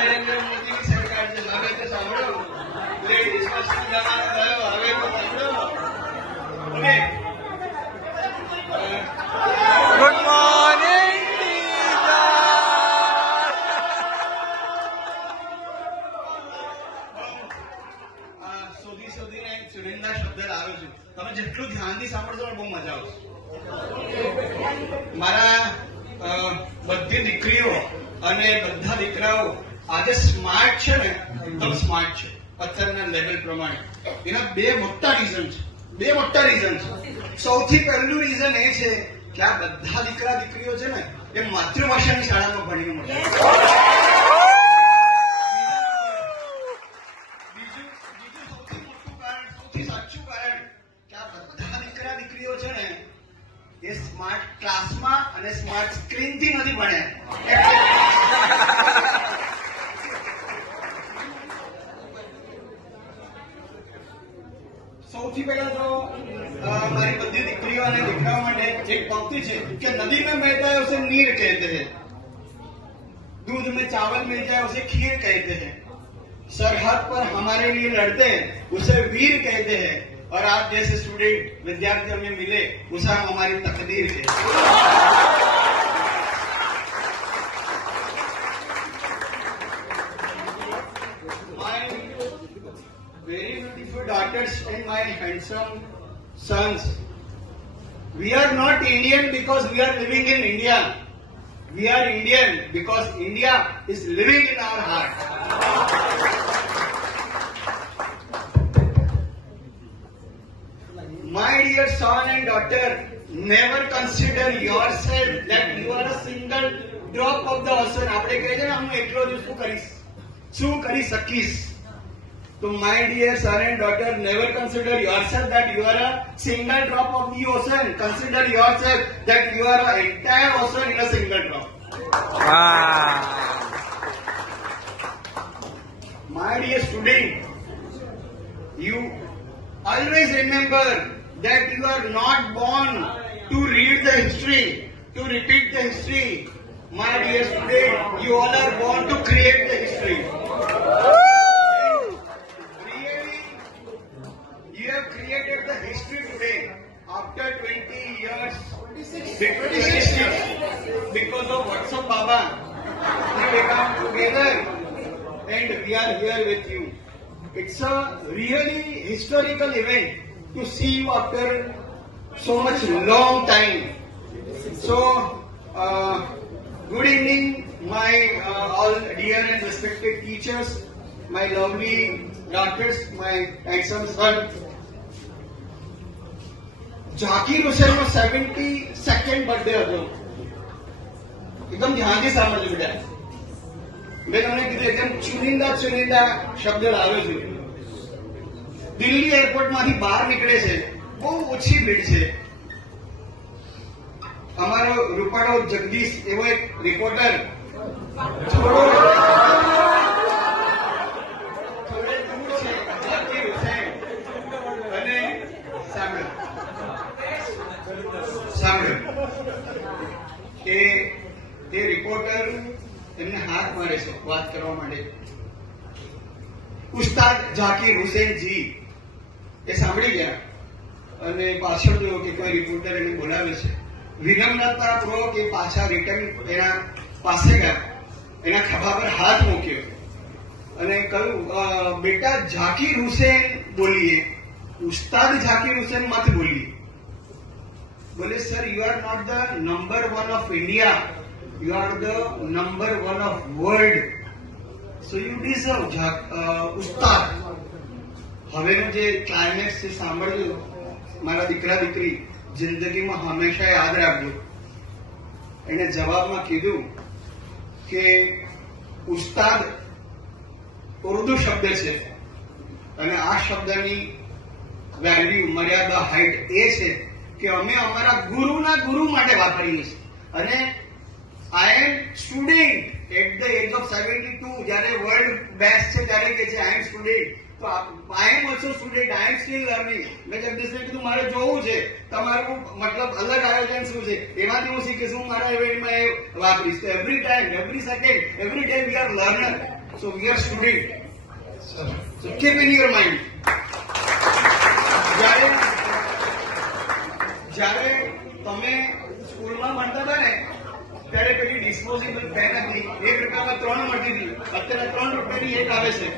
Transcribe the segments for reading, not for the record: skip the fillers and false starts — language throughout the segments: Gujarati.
નરેન્દ્ર મોદીની સરકાર છે, હવે તો સાંભળો. લેડીઝ ફર્સ્ટનો જમાનો ગયો, હવે તો સાંભળો. Good morning. શોધીને ચુનિંદા શબ્દ લાવ્યો છું. તમે જેટલું ધ્યાનથી સાંભળશો બહુ મજા આવશે. મારા બધી દીકરીઓ અને બધા દીકરાઓ આજે સ્માર્ટ છે ને, એકદમ સ્માર્ટ છે અત્યારના લેવલ પ્રમાણે. એના બે મોટા રીઝન છે. સૌથી પહેલું રીઝન એ છે કે આ બધા દીકરા દીકરીઓ છે ને એ માતૃભાષાની શાળામાં ભણીને મળે. સાચું કારણ કે આ બધા દીકરા દીકરીઓ છે ને એ સ્માર્ટ ક્લાસમાં અને સ્માર્ટ સ્ક્રીન થી નથી ભણ્યા. સૌથી પહેલા તો મારી બધી દીકરીઓ અને દીકરાઓ માટે એક પંક્તિ છે કે નદી में बहता है उसे नीर कहते हैं, दूध में चावल मिल जाए उसे खीर कहते हैं, सरहद पर हमारे लिए लड़ते हैं उसे वीर कहते हैं, और आप जैसे स्टूडेंट विद्यार्थी हमें मिले उसे हम हमारी तकदीर कहते हैं. My very beautiful daughters and my handsome sons, we are not Indian because we are living in India. We are Indian because India is living in our heart. My dear son and daughter, never consider yourself that you are a single drop of the ocean. આપણે કહે છે ને હું એકલો જ શું કરી શકીશ. So my dear son and daughter, never consider yourself that you are a single drop of the ocean. Consider yourself that you are an entire ocean in a single drop. My dear student, you always remember that you are not born to read the history, to repeat the history. My dear student, you all are born to create the history. Really, you have created the history today after 20 years, 26 years, because of WhatsApp Baba. We come together and we are here with you. It's a really historical event to see you after so much long time. So, good evening, my all dear and respected teachers, my lovely daughters, my handsome son. Zakir હુસેનનો 72nd બર્થડે હતો. એકદમ ધ્યાનથી સાંભળજો બેટા. મેં તમને કીધું એકદમ ચુનિંદા શબ્દ લાવ્યો છું. દિલ્હી એરપોર્ટમાંથી બહાર નીકળે છે, બહુ ઓછી ભીડ છે. અમારો રૂપાળો જગદીશ એવો એક રિપોર્ટર થોડે દૂર છે, જાકીર હુસેન. અને સાંભળો કે તે રિપોર્ટર એમને હાથ મારે છે વાત કરવા માટે. ઉસ્તાદ જાકીર હુસેન જી એ સાંભળી ગયા અને પાછળ જોયો કે કોઈ રિપોર્ટર એને બોલાવે છે. વિનમ્રતાપૂર્વક એ પાછા રિટર્ન એના પાસે ગયા, એના ખભા પર હાથ મૂક્યો અને કહ્યું, બેટા જાકીર હુસેન બોલીએ, ઉસ્તાદ જાકીર હુસેન મત બોલીએ. બોલે, sir you are not the number 1 of India, you are the number 1 of world. So you deserve Ustad. હવેનું જે ક્લાઇમેક્સ છે સાંભળજો મારા દીકરા દીકરી, જિંદગીમાં હંમેશા યાદ રાખજો. એને જવાબમાં કીધું કે ઉસ્તાદ ઉર્દુ શબ્દ છે અને આ શબ્દની વેલ્યુ, મર્યાદા, હાઈટ એ છે કે અમે અમારા ગુરુના ગુરુ માટે વાપરીએ છીએ. અને I am student at the age of 72. જયારે વર્લ્ડ બેસ્ટ છે ત્યારે કે છે આઈ એમ સ્ટુડન્ટ. તો I am also student, I am still learning. મેં જગદીશને કીધું મારે જોવું છે તમારું મતલબ અલગ આયોજન શું છે, એમાંથી હું શીખીશ, હું મારા ઇવેન્ટમાં એ વાપરીશ. તો every time, every second, every time we are learner, so we are student. So keep in your mind. જ્યારે તમે સ્કૂલમાં ભણતા હતા ને ત્યારે પેલી ડિસ્પોઝેબલ પેન હતી, 1 રૂપિયામાં 3 મળતી હતી. અત્યારે 3 રૂપિયાની એક આવે છે.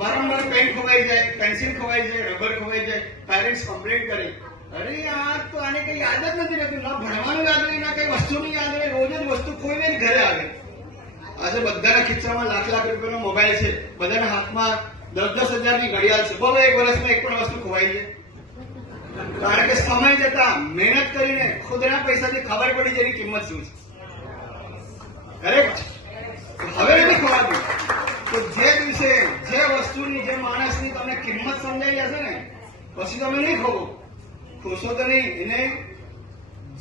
વારંવાર પેન ખોવાઈ જાય, પેન્સિલ ખોવાઈ જાય, રબર ખોવાઈ જાય, પેરેન્ટ્સ કમ્પ્લેન કરે, અરે આ તો આને કઈ યાદ જ નથી રહેતું, ના ભણવાનું યાદ રહે, ના કઈ વસ્તુની યાદ રહે, રોજ જ વસ્તુ ખોઈને જ ઘરે આવે. આજે બધાના ખિસ્સામાં લાખ લાખ રૂપિયાનો મોબાઈલ છે, બધાના હાથમાં 10-10 હજારની ઘડિયાળ છે. બોલો 1 વર્ષમાં એક પણ વસ્તુ ખોવાઈ છે? કારણ કે સમય જતા મહેનત કરીને ખુદના પૈસાથી ખબર પડી જેની કિંમત શું છે. કરેક્ટ? હવે નથી ખવાતું. તો જે દિવસે જે વસ્તુની, જે માણસની તમને કિંમત સમજાઈ જશે ને, પછી તમે નહીં ખોવો. ખોશો તો નહીં, એને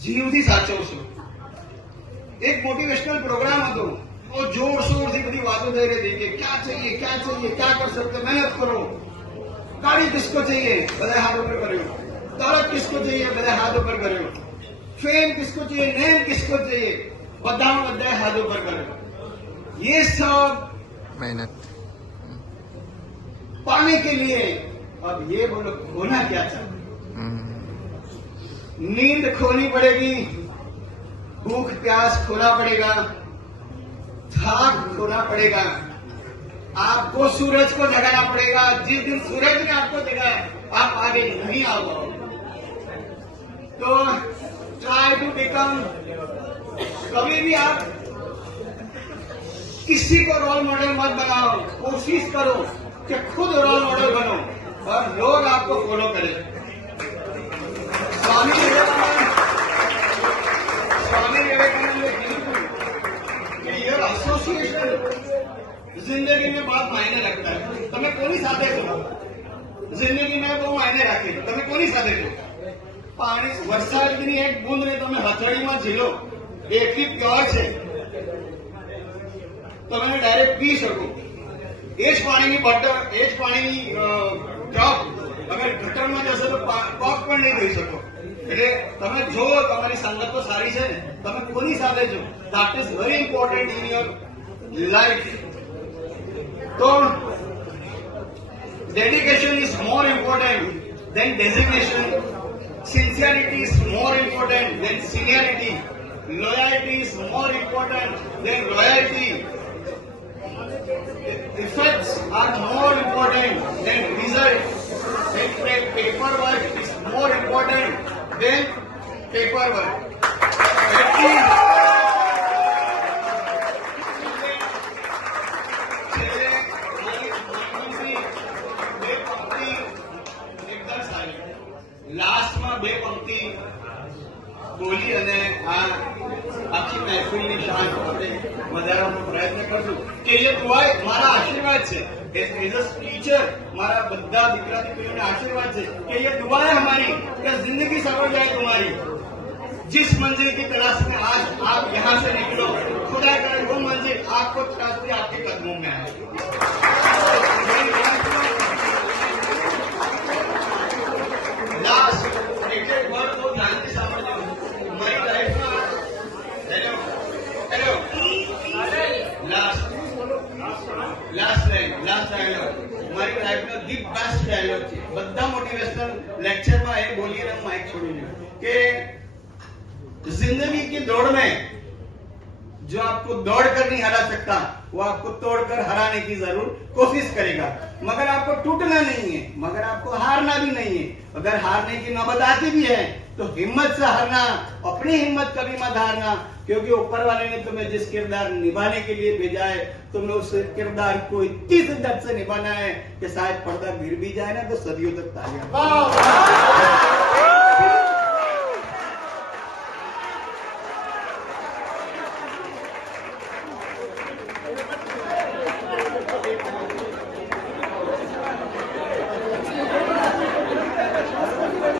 જીવથી સાચવશો. એક મોટિવેશનલ પ્રોગ્રામ હતો, તો જોર શોરથી બધી વાતો થઈ રહી હતી કે ક્યાં ચાહીએ, ક્યાં ચાહીએ, ક્યાં કર સકતે, મહેનત કરો. ગાડી કિસકો चाहिए, બધા હાથ ઉપર કર્યો. दौलत किसको चाहिए, બધા હાથ ઉપર કર્યો. फेम किसको चाहिए, नेम किसको चाहिए, બધા हाथ ऊपर કર્યો. ये सब मेहनत पाने के लिए अब ये बोलो खोना क्या चाहते. नींद खोनी पड़ेगी, भूख प्यास खोना पड़ेगा, थाक खोना पड़ेगा, आपको सूरज को जगाना पड़ेगा. जिस दिन सूरज ने आपको जगाया आप आगे नहीं आओ. तो ट्राई टू बिकम, कभी भी आप किसी को रोल मॉडल मत बनाओ, कोशिश करो कि खुद रोल मॉडल बनो और लोग आपको फॉलो करें. स्वामी विवेकानंद ने कहा कि योर एसोसिएशन जिंदगी में बहुत मायने रखता है. તમે કોની સાથે છો જિંદગીમાં બહુ માયને રાખે. તમે કોની સાથે છો? પાણી, વરસાદની એક બૂંદને તમે હથેળીમાં ઝીલો, એ એટલી પ્યોર છે, તમે ડાયરેક્ટ પી શકો. એ જ પાણીની બોટલ, એ જ પાણીની ડ્રોપ અગર ગટરમાં જશે તો કોક પણ નહીં થઈ શકો. એટલે તમે જો તમારી સંગત તો સારી છે ને, તમે કોની સાથે છો, that is very important in your life. તો dedication is more important than designation. Sincerity is more important than seniority. Loyalty is more important than royalty. Effects are more important than results. Paperwork is more important than paperwork. લાસ્ટમાં 2 પંક્તિ બોલી અને આ આખી મહેફિલની શાન વધારવાનો પ્રયત્ન કરશું કે એ દુઆ મારા આશીર્વાદ છે. એઝ અ ટીચર મારા બધા દીકરા દીકરીઓને આશીર્વાદ છે કે ये दुआ है हमारी कि जिंदगी सफल जाए तुम्हारी. जिस मंजिल की तलाश में आज आप यहाँ से निकलो, खुदा करे वो मंजिल आपको तलाशती आपके कदमों में आए. लास्ट एक वर्ड को ध्यान से समझो. हमारी लाइफ में हेलो लास्ट डायलॉग हमारी लाइफ में दी बेस्ट डायलॉग છે. બધા મોટિવેશનલ લેક્ચરમાં એ બોલીને હું માઇક છોડી દઉં કે जिंदगी की दौड़ में जो आपको दौड़ कर नहीं हरा सकता वो आपको तोड़कर हराने की जरूर कोशिश करेगा. मगर आपको टूटना नहीं है, मगर आपको हारना भी नहीं है. अगर हारने की नौबत आती भी है तो हिम्मत से हारना, अपनी हिम्मत कभी मत हारना, क्योंकि ऊपर वाले ने तुम्हें जिस किरदार निभाने के लिए भेजा है तुम्हें उस किरदार को इतनी शिद्दत से निभाना है कि शायद पर्दा गिर भी जाए ना तो सदियों तक तालियां.